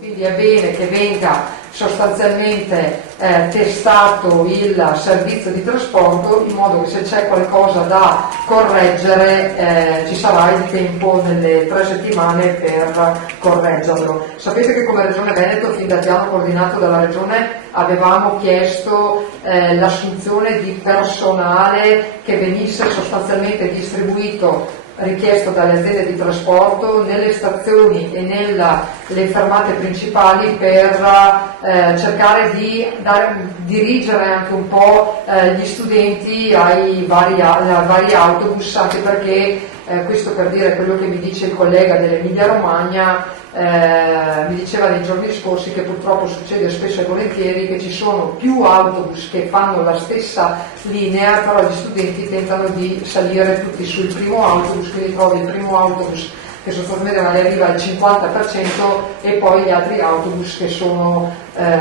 Quindi è bene che venga sostanzialmente testato il servizio di trasporto, in modo che se c'è qualcosa da correggere ci sarà il tempo nelle 3 settimane per correggerlo. Sapete che come Regione Veneto, fin dal piano coordinato dalla Regione, avevamo chiesto l'assunzione di personale che venisse sostanzialmente distribuito, richiesto dalle aziende di trasporto, nelle stazioni e nelle fermate principali, per cercare di dirigere anche un po' gli studenti ai vari autobus, anche perché questo per dire quello che mi dice il collega dell'Emilia Romagna. Mi diceva nei giorni scorsi che purtroppo succede spesso e volentieri che ci sono più autobus che fanno la stessa linea, però gli studenti tentano di salire tutti sul primo autobus, quindi trovi il primo autobus che sostanzialmente magari arriva al 50% e poi gli altri autobus che sono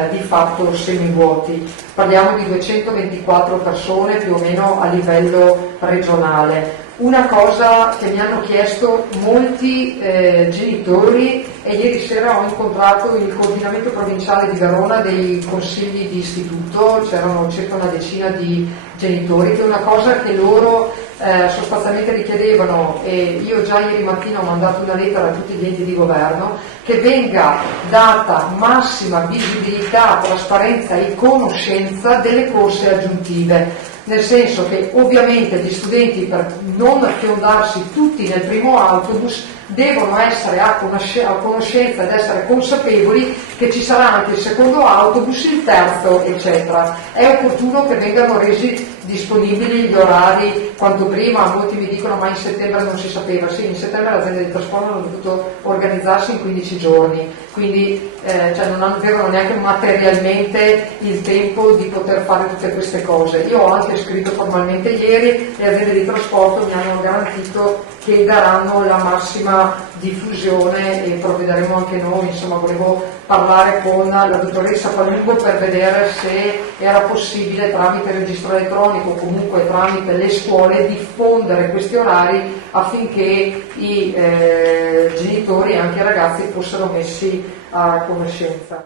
di fatto semivuoti. Parliamo di 224 persone più o meno a livello regionale. Una cosa che mi hanno chiesto molti genitori, e ieri sera ho incontrato il coordinamento provinciale di Verona dei consigli di istituto, c'erano circa una decina di genitori, che è una cosa che loro sostanzialmente richiedevano, e io già ieri mattina ho mandato una lettera a tutti gli enti di governo, che venga data massima visibilità, trasparenza e conoscenza delle corse aggiuntive. Nel senso che ovviamente gli studenti, per non fiondarsi tutti nel primo autobus, devono essere a conoscenza ed essere consapevoli che ci sarà anche il secondo autobus, il terzo, eccetera. È opportuno che vengano resi disponibili gli orari quanto prima. Molti mi dicono ma in settembre non si sapeva. Sì, in settembre le aziende di trasporto hanno dovuto organizzarsi in 15 giorni, quindi non avevano neanche materialmente il tempo di poter fare tutte queste cose. Io ho anche scritto formalmente ieri, le aziende di trasporto mi hanno garantito che daranno la massima diffusione e provvederemo anche noi. Insomma, volevo parlare con la dottoressa Palumbo per vedere se era possibile tramite il registro elettronico o comunque tramite le scuole diffondere questi orari affinché i genitori e anche i ragazzi fossero messi a conoscenza.